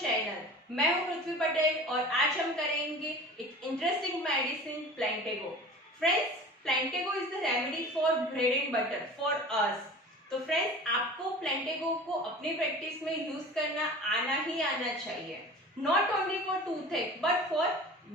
Channel. मैं हूं पृथ्वी पटेल और आज हम करेंगे एक interesting medicine plantago. Friends, plantago is the remedy for bread and butter for us. तो फ्रेंड्स, आपको प्लेंटेगो को अपनी प्रैक्टिस में यूज करना आना ही आना चाहिए, not only for toothache but for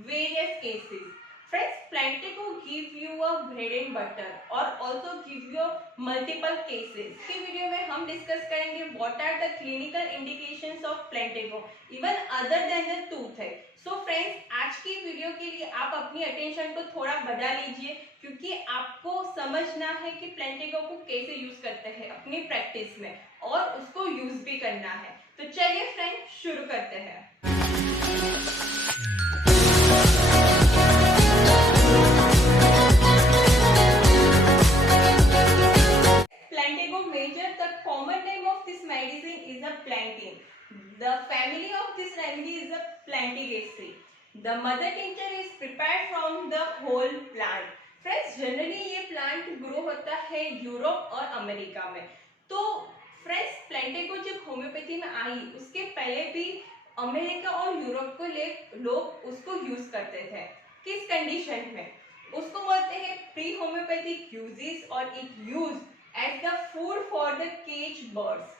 various cases. Friends, Planteco give you a bread and butter और also give you multiple cases। की वीडियो में हम डिस्कस करेंगे what are the clinical indications of Planteco even other than the toothache। So friends, आज की video के लिए आप अपनी अटेंशन को थोड़ा बढ़ा लीजिए क्योंकि आपको समझना है कि प्लेंटेको को कैसे यूज करते हैं अपनी प्रैक्टिस में और उसको यूज भी करना है। तो चलिए फ्रेंड, शुरू करते हैं। Plantago major, the common name of this medicine is a plantain. The family of this remedy is a Plantigaceae. The mother tincture is prepared from the whole plant. Friends, generally ये plant grow होता है Europe और America में। तो friends, प्लेंटेको जब homeopathy में आई उसके पहले भी अमेरिका और यूरोप को लोग उसको यूज करते थे। किस कंडीशन में? उसको बोलते हैं प्री होम्योपैथिक यूजेस और it use as the food for the cage birds,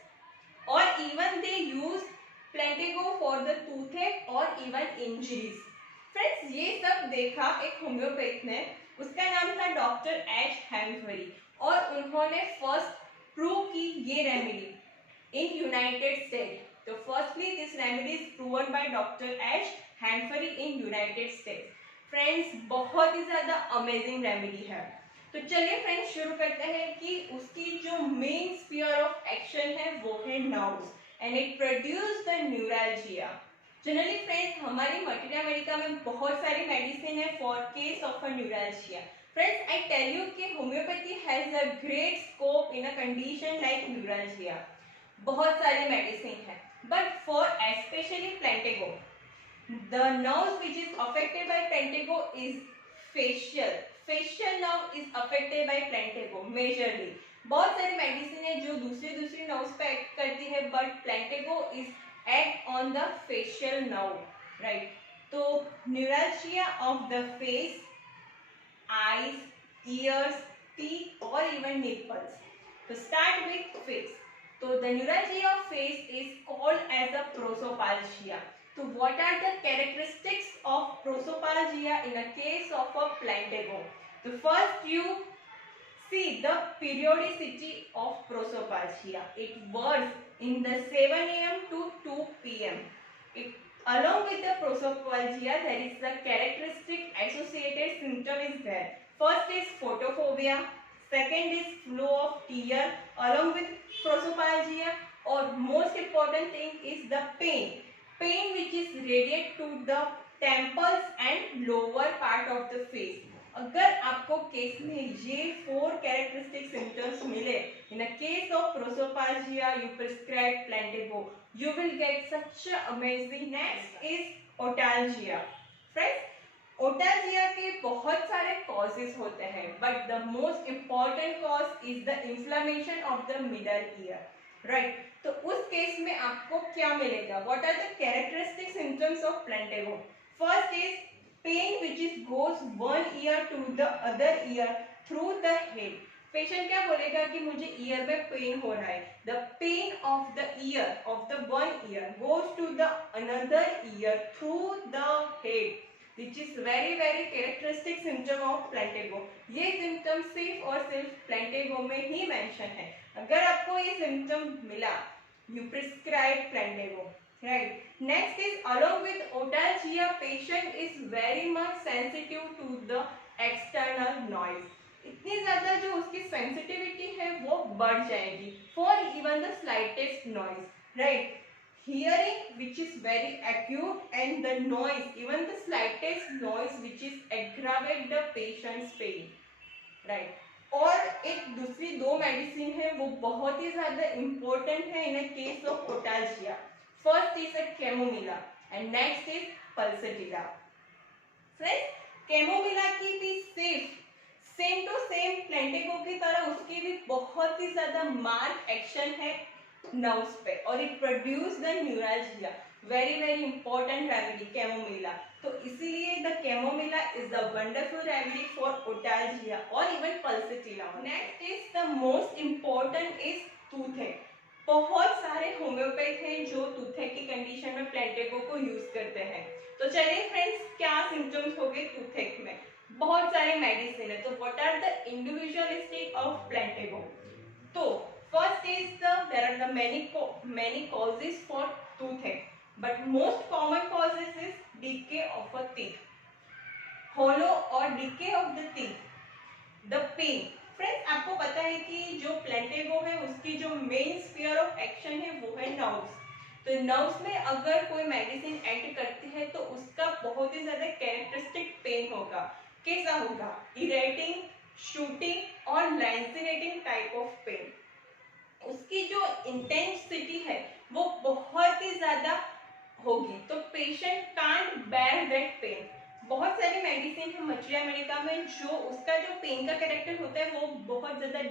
or even they use Plantago for the toothache or even injuries। Friends, ये सब देखा एक होम्योपैथ ने, उसका नाम था डॉक्टर एच हैम्फरी, और उन्होंने फर्स्ट प्रूव की ये रेमेडी इन यूनाइटेड स्टेट। तो firstly this remedy is proven by doctor H Humphrey in United States. Friends, बहुत ही ज्यादा अमेजिंग रेमेडी है। तो चलिए फ्रेंड्स, शुरू करते हैं कि उसकी जो मेन स्फीयर ऑफ एक्शन है वो है nerves and it produce the neuralgia. Generally friends, हमारी मटेरिया अमेरिका में बहुत सारी मेडिसिन है for case of a neuralgia. Friends, I tell you कि homeopathy has a great scope in a condition like neuralgia. बहुत सारी मेडिसिन है but for specially plantago the nerves which is affected by plantago is facial. Facial nerve is affected by plantago majorly. बहुत सारी medicine है जो दूसरी nerves पे act करती है but plantago is act on the facial nerve, right. तो neuralgia of the face, eyes, ears, teeth और इवन निपल्स। तो स्टार्ट विथ फेस। तो the neuralgia of face is called as a prosopalgia. So what are the characteristics of prosopalgia in a case of a Plantago? So first you see the periodicity of prosopalgia. It works in the 7 a.m. to 2 p.m. Along with the prosopalgia, there is the characteristic associated symptom is there. First is photophobia. Second is flow of tear along with prosopalgia. Or most important thing is the pain. Pain which is radiate to the temples and lower part of the face। अगर आपको case में ये 4 characteristic symptoms मिले in a case of prosopalgia you prescribe Plantago, you will get such amazing। Next is otalgia। Friends, otalgia के बहुत सारे causes होते हैं but the most important cause is the inflammation of the middle ear, right. तो उस case में आपको क्या मिलेगा? What are the characteristic symptoms of plantago? First is pain which is goes one ear to the other ear through the head. Patient क्या बोलेगा कि मुझे ईयर में पेन हो रहा है। The pain of the ear of the one year goes to the another year through the head, which is very characteristic symptom of Plantago। ये symptom सिर्फ और सिर्फ प्लेंटेगो में ही मेंशन है। अगर आपको ये सिम्टम मिला, you prescribe Plantago, right? Next is along with otalgia, patient is very much sensitive to the external noise। इतनी ज्यादा जो उसकी सेंसिटिविटी है वो बढ़ जाएगी for even the slightest noise, right? Hearing which is very acute and the noise, even the slightest noise which is aggravate the patient's pain, right? और एक दूसरी 2 मेडिसिन है वो बहुत ही ज्यादा इंपॉर्टेंट है in case of otalgia. First is chamomilla and next is pulsatilla. Friends, chamomilla की भी सेम टू सेम प्लेंटेगो की तरह उसकी भी बहुत ही ज्यादा मार्क एक्शन है नर्व्स पे और it produce the neuralgia. very important remedy कैमोमिला। तो इसीलिए the chamomilla is the wonderful remedy for otalgia और even pulsatilla. Next is the most important is toothache. बहुत सारे होम्योपैथ हैं जो टूथेक की कंडीशन में प्लेंटेगो को यूज करते हैं। तो चलिए फ्रेंड्स, क्या सिम्टम्स हो गए टूथेक में? बहुत सारे मेडिसिन है, तो what are the individualistic of plantago? तो first is there are the many causes for toothache, but most common causes is decay of a teeth, hollow or decay of the teeth, the pain। Friends, आपको पता है कि जो प्लेंटेगो है उसकी जो main sphere of action है वो है नर्व्स। तो नर्व्स में अगर कोई मेडिसिन एंटर करती है तो उसका बहुत ही ज्यादा कैरेक्टरिस्टिक पेन होगा। कैसा होगा? इरेटिंग, शूटिंग और लैंसिनेटिंग टाइप ऑफ पेन। उसकी जो इंटेंसिटी है वो बहुत ही ज्यादा होगी, तो patient can't bear that pain. बहुत सारी मेडिसिन है मचुरिया मेडिका में जो उसका जो पेन का कैरेक्टर होता है वो बहुत ज्यादा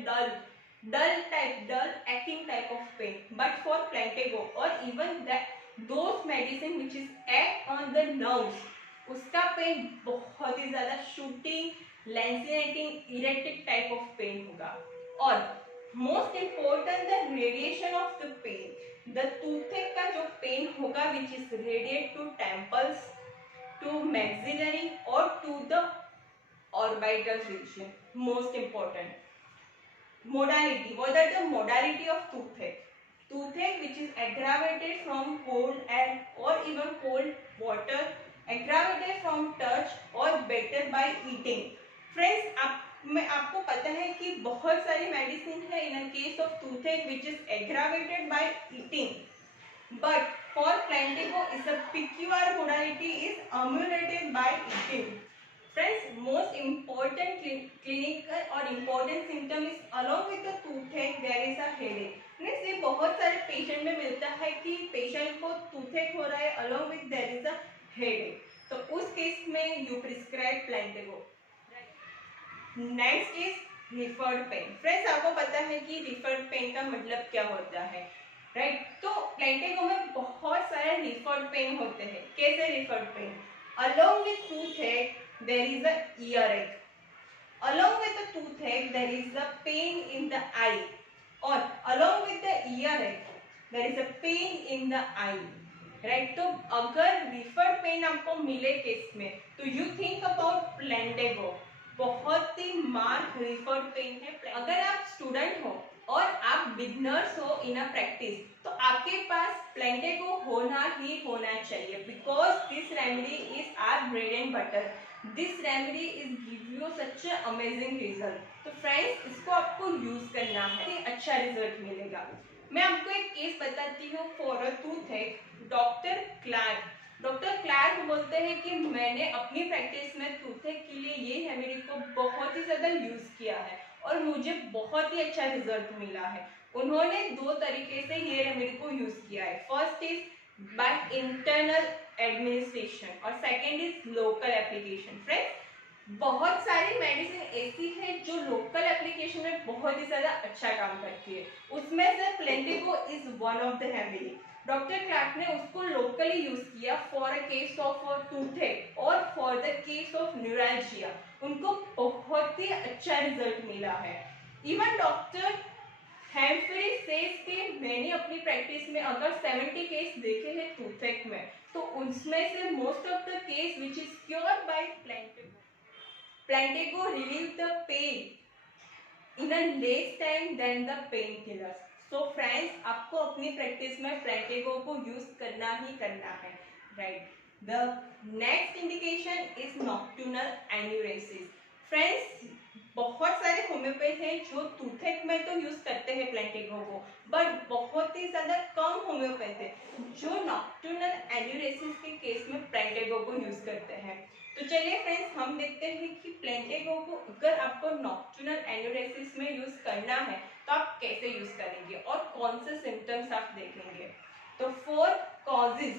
dull acting type of pain, but for plantago और even those medicine which is act on the nerves, उसका पेन बहुत ही ज्यादा shooting, lancinating, erratic type of pain होगा। और most important the radiation of the pain. The toothache का जो pain होगा which is radiate to temples, to maxillary और to the orbital region. Most important modality, what are the modality of toothache which is aggravated from cold air or even cold water, aggravated from touch or better by eating। Friends, आपको पता है कि बहुत सारी medicine है in case of toothache which is aggravated by eating, but for Plantigo is a peculiar modality is ameliorated by eating। Friends, most important clinical और important symptom is along with the toothache there is a headache। Friends, ये बहुत सारे patient में मिलता है कि patient को toothache हो रहा है along with there is a headache, तो उस केस में you prescribe Plantigo। Next is referred pain. Friends, आपको पता है कि रिफर्ड पेन का मतलब क्या होता है, राइट? तो प्लेंटेगो में बहुत सारे रिफर्ड पेन होते हैं। कैसे referred pain? Along with toothache there is a earache, along with the toothache there is a pain in the eye, और along with the earache there is a pain in the eye, right? तो अगर referred pen आपको मिले case में तो you think about प्लेंटेगो। बहुत ही mark referred pen है। अगर आप स्टूडेंट हो और आप बिगनर्स हो इन अ प्रैक्टिस, तो आपके पास प्लेंटेगो होना ही होना चाहिए, because this remedy is our bread and butter. This remedy is give you such amazing result. तो फ्रेंड्स, इसको आपको यूज करना है, अच्छा रिजल्ट मिलेगा। मैं आपको एक केस बताती हूँ for a toothache. Doctor Clark बोलते हैं कि मैंने अपनी प्रैक्टिस में टूथेक के लिए ये रेमेडी को बहुत ही ज्यादा यूज किया है और मुझे बहुत ही अच्छा रिजल्ट मिला है। उन्होंने दो तरीके से ये रेमेडी को यूज किया है। First is by internal administration और second is local application. Friends, बहुत सारी मेडिसिन ऐसी है जो लोकल एप्लीकेशन में बहुत ही ज्यादा अच्छा काम करती है, उसमें से plantago is one of the remedy. Doctor Clarke ने उसको लोकली यूज किया for a case of toothache और for the case of neuralgia. उनको बहुत ही अच्छा रिजल्ट मिला है। इवन डॉक्टर हैम्फ्री सेज कि मैंने अपनी प्रैक्टिस में अगर 70 केस देखे हैं टूथेक में, तो उसमें से most of the case which is cured by plantago. Plantigo relieve the pain in a less time than the painkillers। So friends, आपको अपनी प्रैक्टिस में Plantigo को यूज करना ही करना है, right? The next indication is nocturnal enuresis। Friends, बहुत सारे homeopath हैं जो टूथेक में तो यूज करते हैं प्लेंटिगो को, बट बहुत ही ज्यादा कम होम्योपैथ है जो नॉक्टर्नल एन्यूरेसिस के केस में प्लेंटिगो को यूज करते हैं। तो चलिए फ्रेंड्स, हम देखते हैं कि प्लेंटिगो को अगर आपको नॉक्टर्नल एन्यूरेसिस में यूज करना है तो आप कैसे यूज करेंगे और कौन से सिम्टम्स आप देखेंगे। तो 4 causes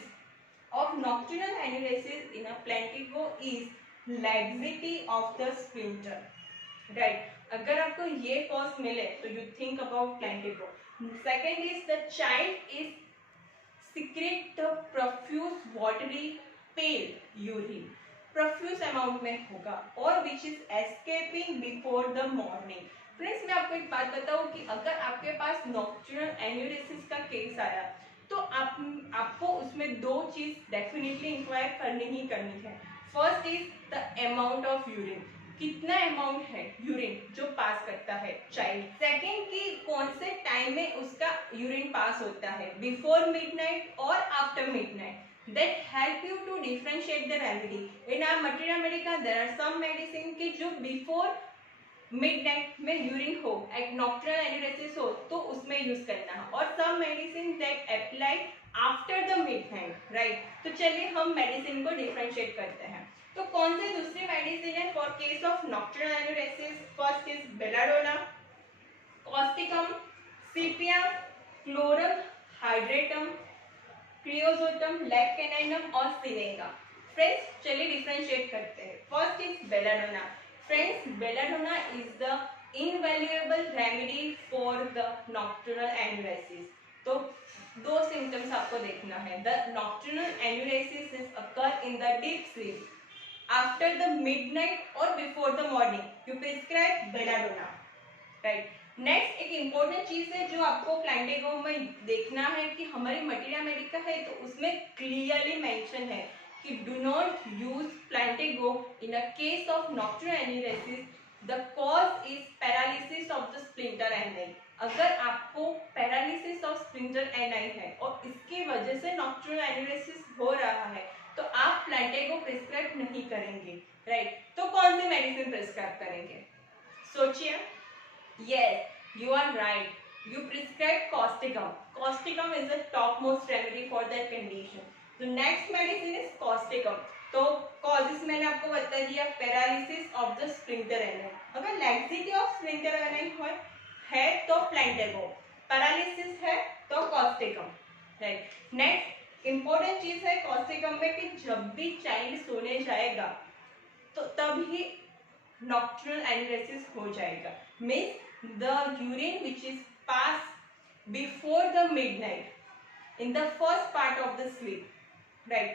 of nocturnal enuresis in a plantago is laxity of the sphincter, right? अगर आपको ये कॉज मिले तो you think about plantago. Second is the child is secrete the profuse watery pale urine, profuse amount में होगा, और which is escaping before the morning. Friends मैं आपको एक बात बताऊं कि अगर आपके पास नॉक्टर्नल एन्यूरिसिस का केस आया तो आपको उसमें दो चीज डेफिनेटली इंक्वायर करनी ही करनी है। First is the amount of urine, कितना अमाउंट है यूरिन जो पास करता है चाइल्ड। सेकेंड कि कौन से टाइम में उसका यूरिन पास होता है, बिफोर मिडनाइट और after midnight. That help you to differentiate the remedy. In our Materia Medica there are some medicine कि जो before midnight में यूरिन हो, एक नॉक्टर्नल एन्यूरेसिस हो तो उसमें यूज करना है, और some medicine that apply after the midnight, right? तो चलिए हम मेडिसिन को डिफरेंशिएट करते हैं। तो कौन सी दूसरी मेडिसिन है for case of nocturnal enuresis? First is belladonna, causticum, sepia, chloralum hydratum, creosotum, lac caninum और सिलेंगा। फ्रेंड्स चलिए डिफरेंशिएट करते हैं। First is belladonna. Friends belladonna is the invaluable remedy for the nocturnal enuresis. तो दो सिम्टम्स आपको देखना है। The nocturnal enuresis is occur in the deep sleep after the midnight और before the morning, you prescribe belladonna, right. Next एक important चीज है जो आपको प्लांटेगो में देखना है कि हमारी मटेरिया मेडिका है तो उसमें क्लियरली मेंशन है कि do not use plantago in a case of nocturnal enuresis, the cause is paralysis of the sphincter ani. अगर आपको पैरालिसिस ऑफ स्प्लिंटर एनाई है और इसकी वजह से नॉक्टर्नल एन्यूरेसिस हो रहा है तो आप प्लांटेगो प्रिस्क्राइब नहीं करेंगे, राइट। तो कौन सी मेडिसिन प्रिस्क्राइब करेंगे? सोचिए। Yes, you are right. You prescribe causticum. Causticum is the topmost remedy for that condition. The next medicine is causticum. तो causes मैंने आपको बता दिया, paralysis of the sphincter ani. अगर लैक्सिटी ऑफ स्प्लिंटर एनाई है तो प्लांटेगो, पैरालिसिस है तो कॉस्टिकम, राइट। नेक्स्ट इंपॉर्टेंट चीज है कॉस्टिकम में कि जब भी चाइल्ड सोने जाएगा तो तब ही नॉक्टर्नल एन्यूरेसिस हो जाएगा। Means the urine which is passed before the midnight in the first part of the sleep, right?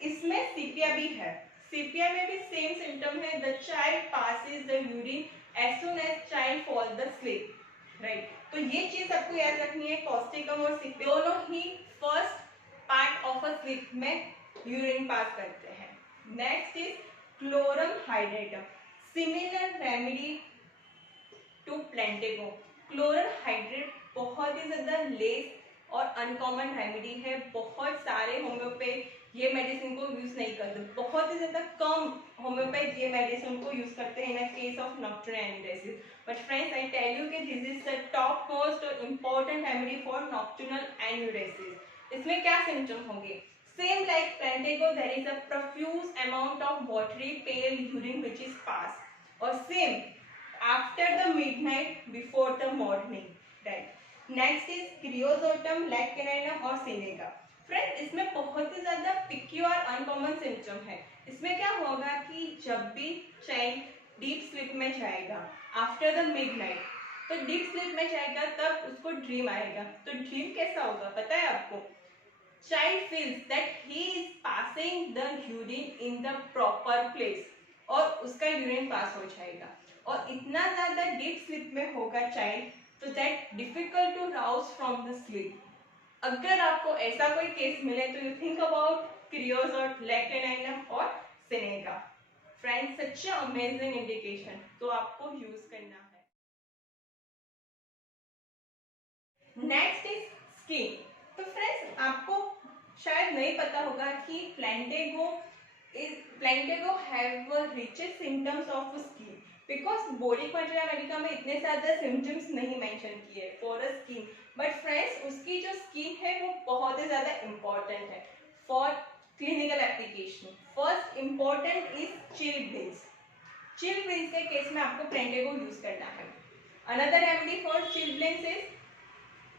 इसमें सीपिया भी है। सीपिया में भी सेम सिम्टम है, the child passes the urine as soon as child falls the sleep, right? तो ये चीज आपको याद रखनी है, कॉस्टिकम और सीपिया दोनों ही first part of a sleep में यूरिन पास करते हैं। Next is chloralum hydratum, similar remedy to plantago. Chloral hydrate बहुत ही ज्यादा लेस और अनकॉमन रेमेडी है। बहुत सारे होम्योपैथ ये मेडिसिन को यूज नहीं करते, बहुत ही ज्यादा कम होम्योपैथ ये मेडिसिन को यूज करते हैं in case of nocturnal enuresis. But friends I tell you कि this is the top most और important remedy for nocturnal enuresis. इसमें क्या सिम्टम होंगे? Same like plantago, there is a profuse amount of watery pale urine which is pass, और same after the midnight before the morning, right? next is kreosotum, lac caninum और senega. Friend इसमें बहुत ही ज्यादा पिकी और अनकॉमन सिम्टम है। इसमें क्या होगा कि जब भी चाइल्ड डीप स्लीप में जाएगा आफ्टर द मिडनाइट, तो डीप स्लीप में जाएगा तब उसको ड्रीम आएगा। तो ड्रीम कैसा होगा पता है आपको? Child feels that he is passing the urine in the proper place, और उसका यूरिन पास हो जाएगा, और इतना ज्यादा डीप स्लीप में होगा चाइल्ड तो that difficult to rouse from the sleep. अगर आपको ऐसा कोई केस मिले तो you think about kreosote, lac caninum और senega. Friends such amazing indication, तो आपको यूज करना है। Next is skin. तो फ्रेंड्स आपको शायद नहीं पता होगा कि plantago have richest symptoms of skin, because Boericke materia medica में इतने ज्यादा सिम्टम्स नहीं मेंशन किए for a skin. But friends उसकी जो स्किन है वो बहुत ही ज्यादा इंपॉर्टेंट है for clinical application. First important is chilblains. Chilblains के केस में आपको प्लांटेगो यूज करना है। Another remedy for chilblains is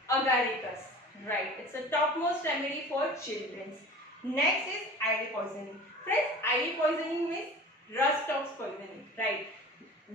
agaricus, right? It's a topmost remedy for children. Next is IV poisoning. Friends, IV poisoning means rust ox poisoning, right?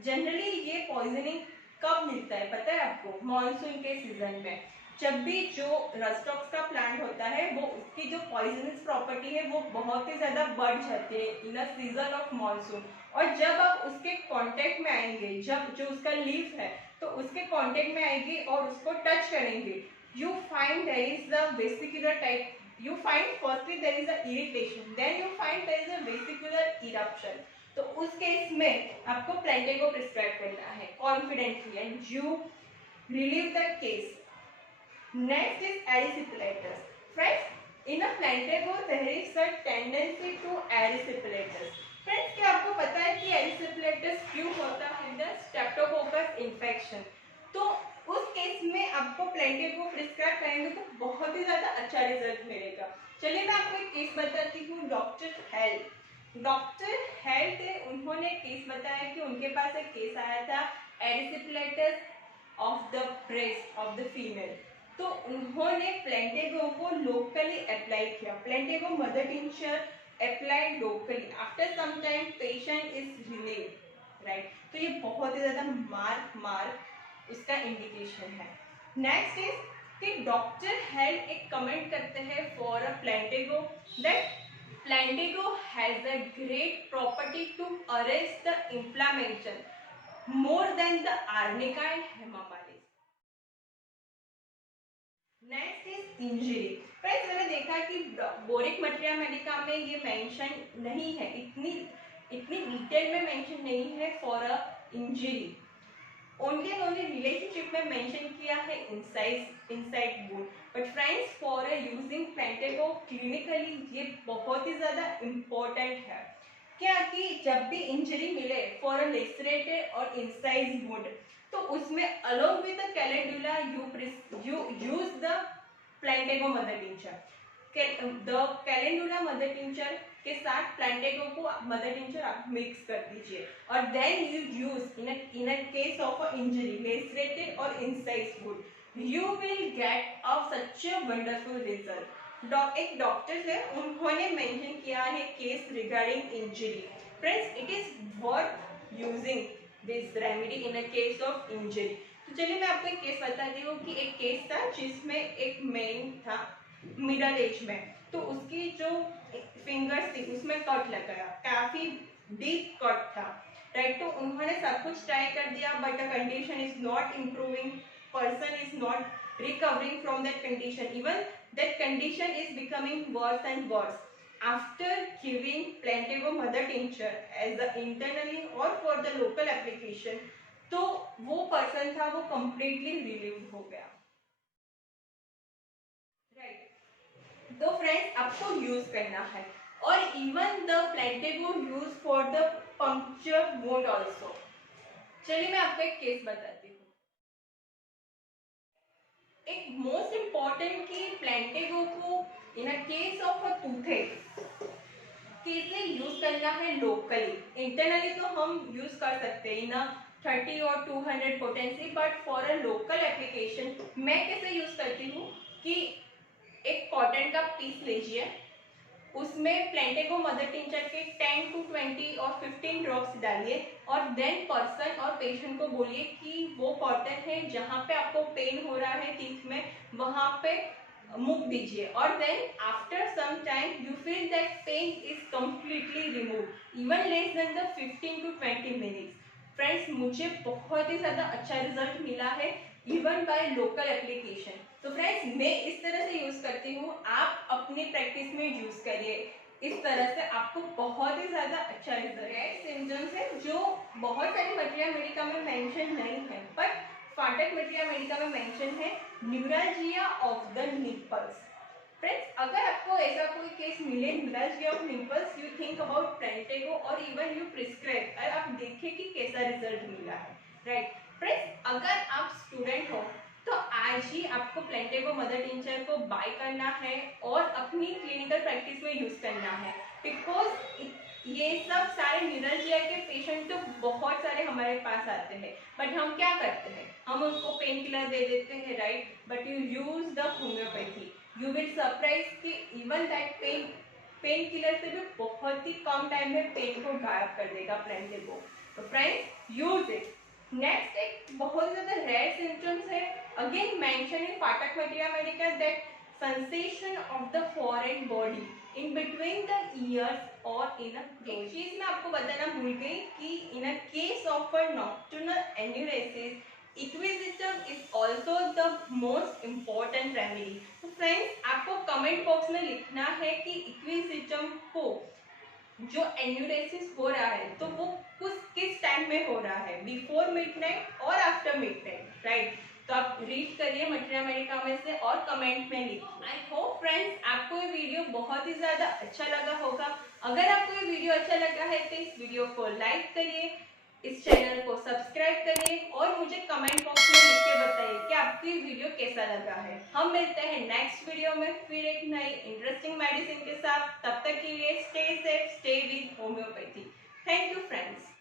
Generally ये poisoning कब मिलता है पता है आपको? मॉनसून के सीजन में, जब भी जो रस्ट ऑक्स का प्लांट होता है वो उसके की जो पॉइजनस प्रॉपर्टी है वो बहुत ही ज्यादा बढ़ जाती है इन अ सीजन ऑफ मॉनसून। और जब आप उसके कांटेक्ट में आएंगे, जब जो उसका लीफ है तो उसके कांटेक्ट में आएगी और उसको टच करेंगे, you find there is the vesicular type, you find firstly there is a irritation, then you find there is a vesicular eruption। तो उस केस में आपको प्लेंटेगो प्रिस्क्राइब करना है confidently and you relieve the case. Next is erysipelitis. Friends, in a plantago there is a tendency to erysipelatous। Friends, क्या आपको पता है कि एरिसिपेलाइटिस क्यों होता है? The streptococcus infection. तो उस केस में आपको प्लेंटेगो प्रिस्क्राइब करेंगे तो बहुत ही ज्यादा अच्छा रिजल्ट मिलेगा। चलिए मैं आपको एक केस बताती हूँ। डॉक्टर हेल्थ उन्होंने केस बताया कि उनके पास एक केस आया था erysipelitis of the breast of the female. तो उन्होंने प्लेंटेगो को लोकली अप्लाई किया, plantago mother tincture applied locally. After some time patient is relieved, right. तो ये बहुत ही ज्यादा मार्क उसका इंडिकेशन है। नेक्स्ट इज कि डॉक्टर हेल्थ एक कमेंट करते हैं for a plantago that plantago has a great property to arrest the inflammation more than the arnica and hamamelis. Next is injury. Friends, मैंने देखा कि बोरिक मटेरिया मेडिका में ये mention नहीं है, इतनी डिटेल में मेंशन नहीं है for a injury. Only and only relationship में मेंशन किया है inside wound. But friends, for using plantago clinically ये बहुत ही ज्यादा इम्पोर्टेंट है। क्या कि जब भी इंजरी मिले फॉर अ लेसरेटेड और इंसाइज वुंड, तो उसमें along with the calendula you use the plantago mother tincture. The calendula mother tincture के साथ प्लेंटेगो को मदर टिंचर आप मिक्स कर दीजिए और then you use in a case of a injury lacerated और incised wound, you will get a such a wonderful result. एक doctor है, उन्होंने मेंशन किया है case regarding injury. Friends, it is worth using this remedy in a case of injury. तो चलिए मैं आपको एक केस बताती हूँ कि एक केस था जिसमें एक मैन था मिडल एज में, तो उसकी जो फिंगर्स थी उसमें कट लग गया, काफी डीप कट था, राइट। तो उन्होंने सब कुछ ट्राई कर दिया but the condition is not improving, person is not recovering from that condition, even that condition is becoming worse and worse. After giving Plantago mother tincture as the internally or for the local application, तो वो person था वो completely relieved हो गया, right. तो friends, आपको use करना है और even the Plantago use for the puncture wound also. चलिए मैं आपको एक केस बताती हूँ। एक मोस्ट इम्पॉर्टेंट की प्लेंटेगो को in a case of a toothache कैसे यूज करना है लोकली। इंटरनली तो हम यूज कर सकते हैं इन 30 और 200 potency, but for a local application मैं कैसे यूज करती हूँ कि एक कॉटन का पीस लीजिए, उसमें प्लेंटेगो मदर टिंचर के 10 to 20 और 15 ड्रॉप्स डालिए और देन पर्सन और पेशेंट को बोलिए कि वो कॉटन है जहाँ पे आपको पेन हो रहा है टीथ में, वहां पे मूव दीजिए और then after some time you feel that pain is completely remove even less than the 15 to 20 minutes. Friends, मुझे बहुत ही ज्यादा अच्छा रिजल्ट मिला है इवन बाय लोकल एप्लीकेशन। तो फ्रेंड्स, मैं इस तरह से यूज करती हूँ, आप अपनी प्रैक्टिस में यूज करिए, इस तरह से आपको बहुत ही ज्यादा अच्छा रिजल्ट। सिम्टम्स है जो बहुत सारी मटेरिया मेडिका में मेंशन नहीं है, बट फाटक मटेरिया मेडिका में मेंशन है, neuralgia of the nipples. Friends, अगर आपको ऐसा कोई केस मिले neuralgia of nipples, you think about plantago और इवन यू प्रिस्क्राइब और आप देखें कि कैसा रिजल्ट मिला है, राइट। फ्रेंड्स, अगर आप स्टूडेंट हो तो आज ही आपको प्लेंटेगो मदर टिंचर को बाय करना है और अपनी क्लिनिकल प्रैक्टिस में यूज करना है, बिकॉज ये सब सारे न्यूरल्जिया के पेशेंट तो बहुत सारे हमारे पास आते हैं, बट हम क्या करते हैं, हम उनको पेन किलर दे देते हैं, right. But you use the homeopathy, you will surprise कि इवन दैट पेन किलर से भी बहुत ही कम टाइम में पेन को गायब कर देगा प्लेंटेगो। तो फ्रेंड्स, यूज इट। नेक्स्ट एक बहुत ज्यादा रेयर सिम्टम्स है, अगेन मेंशन इन फाटक materia Medica that sensation of the foreign body in between the ears or in a एक चीज मैं आपको बताना भूल गई कि in a case of a nocturnal enuresis equisetum is also the most important remedy. तो फ्रेंड्स आपको कमेंट बॉक्स में लिखना है कि इक्विजिटम को जो एन्यूरेसिस हो रहा है तो वो किस टाइम में हो रहा है, बिफोर मिडनाइट और आफ्टर मिडनाइट, राइट। तो आप रीड करिए मटेरिया मेडिका में से और कमेंट में लिखिए। आई होप फ्रेंड्स आपको ये वीडियो बहुत ही ज्यादा अच्छा लगा होगा। अगर आपको ये वीडियो अच्छा लगा है तो इस वीडियो को लाइक करिए, इस चैनल को सब्सक्राइब करिए और मुझे कमेंट बॉक्स में लिख के बताइए कि आपको ये वीडियो कैसा लगा है। हम मिलते हैं नेक्स्ट वीडियो में फिर एक नई इंटरेस्टिंग मेडिसिन के साथ। तब तक के लिए stay safe, stay with homeopathy. Thank you friends.